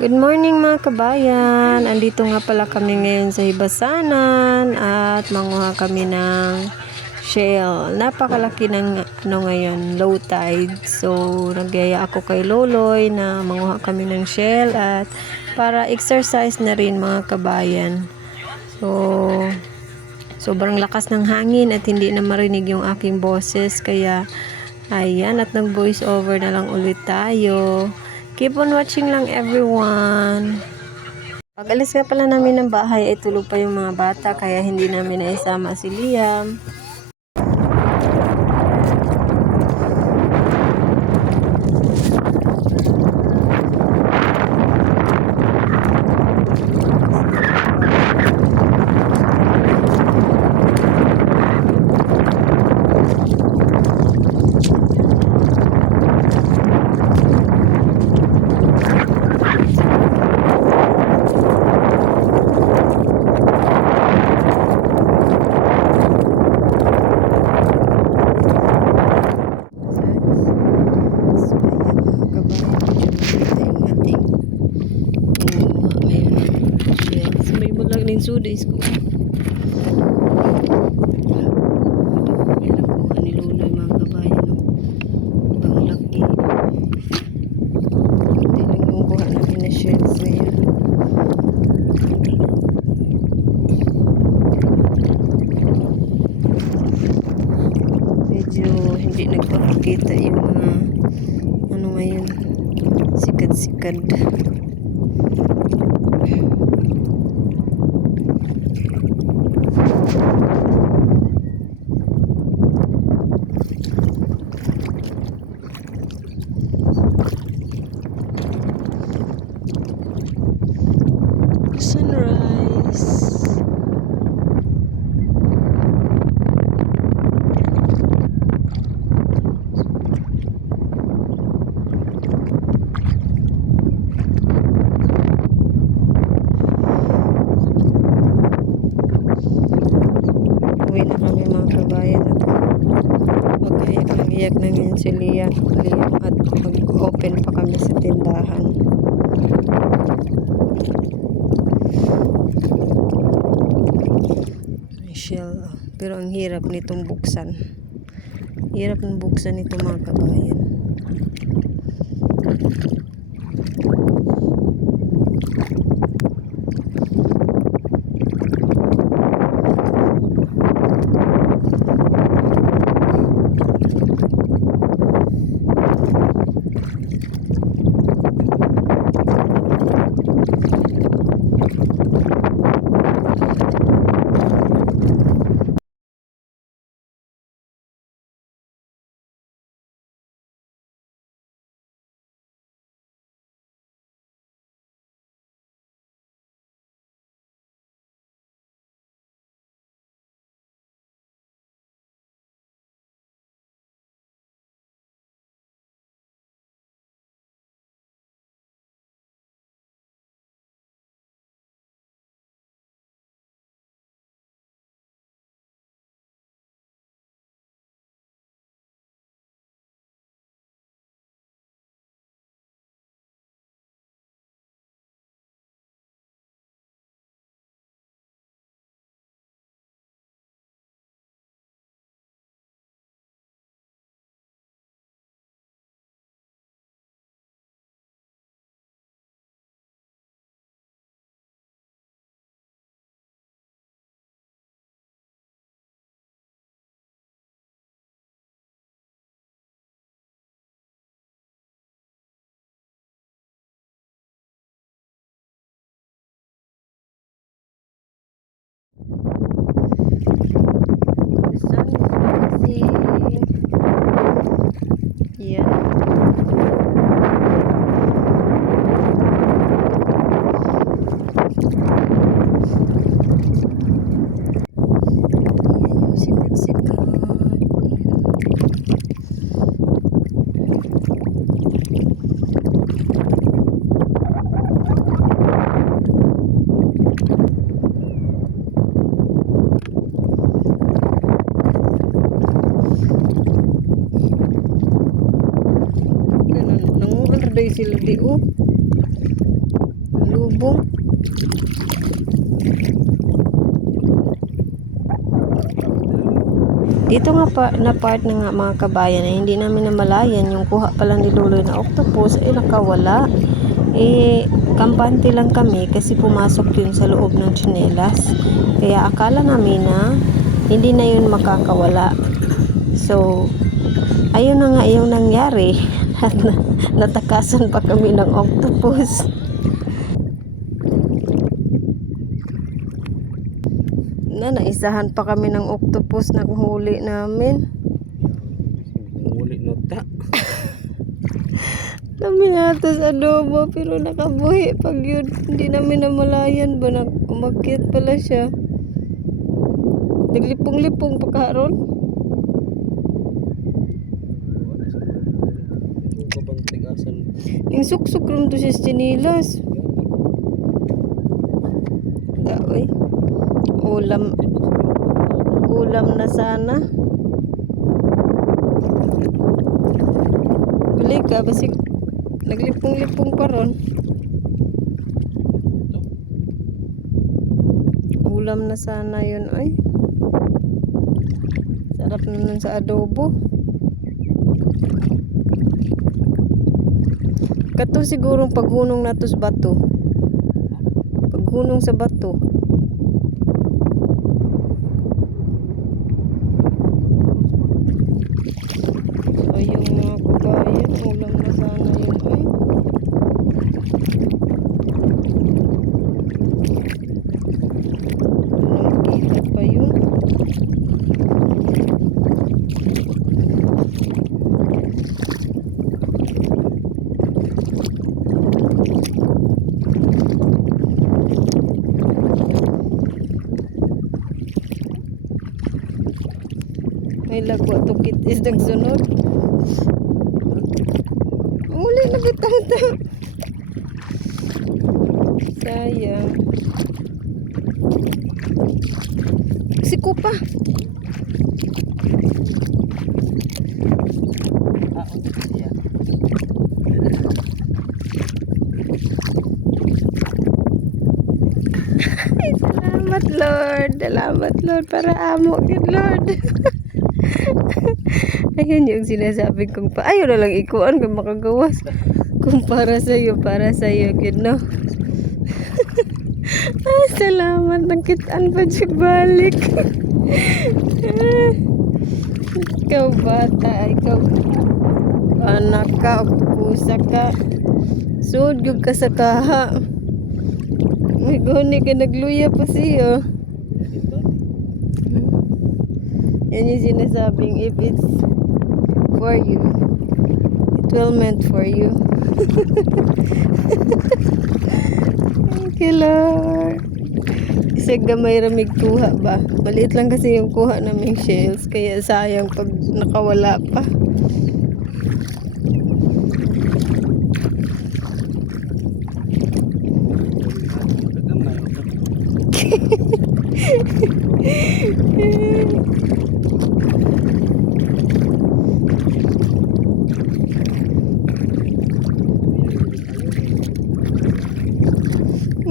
Good morning mga kabayan! Andito nga pala kami ngayon sa Hibasanan at manguha kami ng shell. Napakalaki ng ngayon, low tide. So, nagyaya ako kay Loloy na manguha kami ng shell at para exercise na rin mga kabayan. So, sobrang lakas ng hangin at hindi na marinig yung aking boses kaya ayan, at nag-voice over na lang ulit tayo. Keep on watching lang everyone. Pag alis nga pala namin ng bahay ay tulog pa yung mga bata kaya hindi namin naisama si Liam. Sudes ko. Nakuha ni Loloy mga kabayan. Ibang laki. Hindi lang yung kuha namin na shells ngayon. Medyo hindi nagpapakita yung mga ano ngayon, sikad-sikad. Sunrise. Uwi na kami mga kabayan at mag-iyak na ngayon si Liam at mag-open pa kami sa tindahan. Shell, pero ang hirap nitong buksan. Hirap ng buksan nito mga kabayan. The sun is rising. Yeah. Sikat-sikat. adobo. Dito nga na part na nga mga kabayan ay hindi namin namalayan yung kuha pa lang ni Luloy na octopus ay nakawala. Kampante lang kami kasi pumasok yun sa loob ng tsinelas. Kaya akala namin na hindi na yun makakawala. So, ayun na nga yung nangyari. At natakasan pa kami ng octopus. Naisahan pa kami ng octopus na huli namin. Huli nota. Naminatas adobo pero nakabuhi pag yun. Hindi namin namalayan ba na umakyat pala siya. Naglipong-lipong pa karon. Yung suksok rin to siya sinilas. Daoy. Ulam na sana. Balik ka basi naglipong-lipong pa ron. Ulam na sana yun ay. Sarap na nun sa adobo. Kato sigurong paghunong nato sa bato. Paghunong sa bato. Ayun mga kabayan, ulam na sana yun ay. Nakita pa yun. May lagwa tukit is nagsunod. Muli na bitang ta. Sayang. Siko pa. Salamat Lord. Salamat Lord para amo gid Lord. Ayun yung sinasabi kong ayaw na lang ikuan kung makagawas. Kung para sa'yo yun, no? Salamat, nagkitaan pa siya balik. Ikaw bata, ikaw anak ka, pusa ka. Sudyog ka sa kaha. May guni ka nagluya pa siya. Yan yung sinasabing, if it's for you, it will meant for you. Thank you, Lord. Kasi gamay ramig kuha ba? Maliit lang kasi yung kuha naming shells, kaya sayang pag nakawala pa.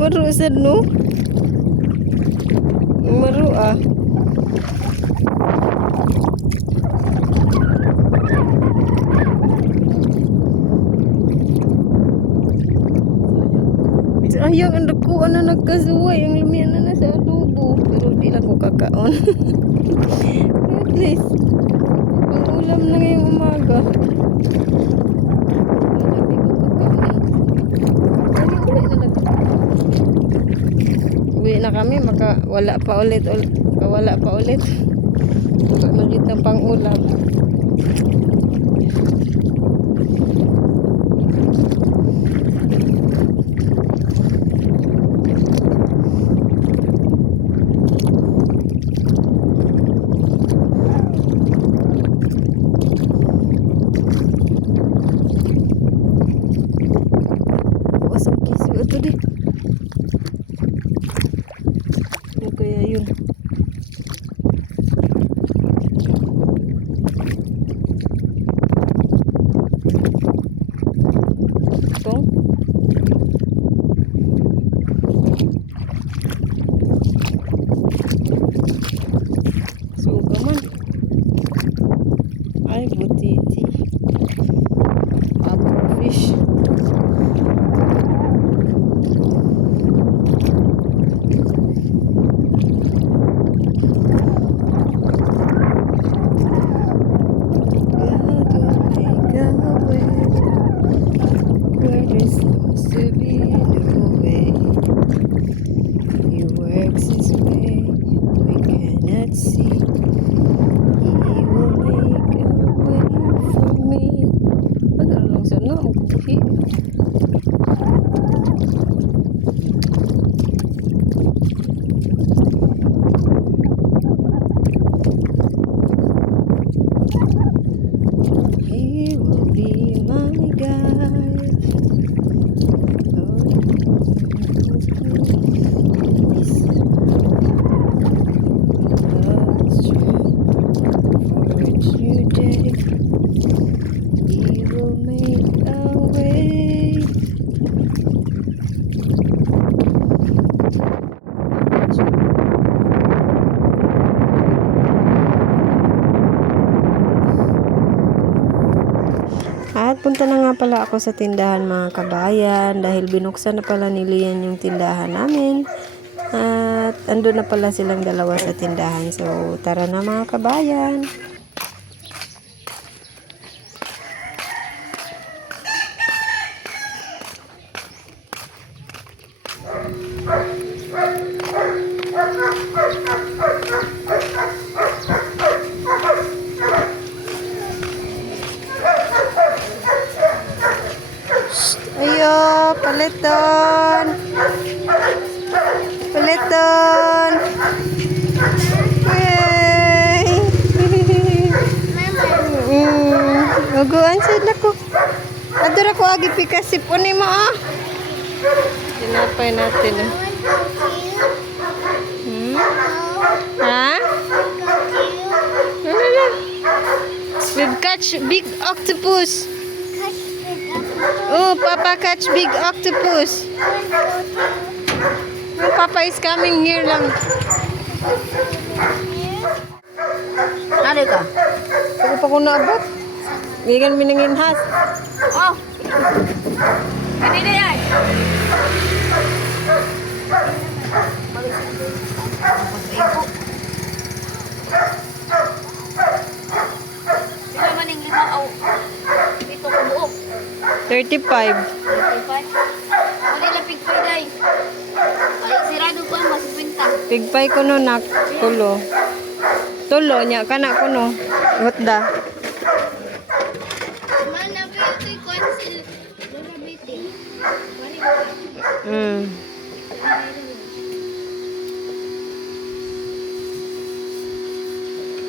Maru sad no? Maru ah. Sayang ang dakuan na nagkasuway. Ang lumiyan na sa adobo. Pero di lang ko kakaon. At least, pang-ulam na ngayong umaga. Hindi ko kakaon. Uwi na kami, wala pa ulit. Magit ang pang-ulam. Ito deh. Ano kaya yun? Ito? Pumunta na nga pala ako sa tindahan mga kabayan dahil binuksan na pala ni Lian yung tindahan namin. At andun na pala silang dalawa sa tindahan. So, tara na mga kabayan. Ayo, paleton. Paleton. Yay! Uguan sila ko. Adara ko agi pikasip ni mo ah. Tinapay natin ah. Ha? Ano? We've catch big octopus. Oh, Papa catch big octopus. Oh, Papa is coming here lang. Nari ka? Pag pa ko naabot. Gigan minanginhas. Oh! Kanina yan! Sino man yung lima o dito ko buok? 35. 35? Wala lang pigpay ay sirado ko ang mas pinta. Pigpay ko no nak. Tulo. Tulo nya kana ko no. Gutda. Mana pa ito'y konsil? Lura biti.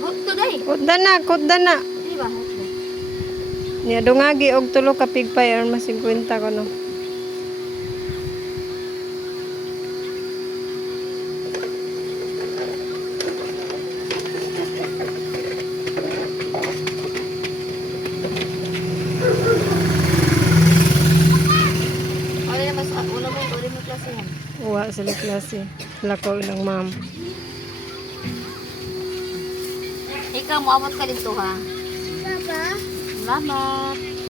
Hotdo day. Gutda na, gutda na. Di ba hotdo? Nya dungagi og tulo ka pigpay aron mas 50 ko no. Wala mo klase yan. Uwa sila klase. Lako ilang ma'am. Ikaw, muabot ka dito ha. Salamat.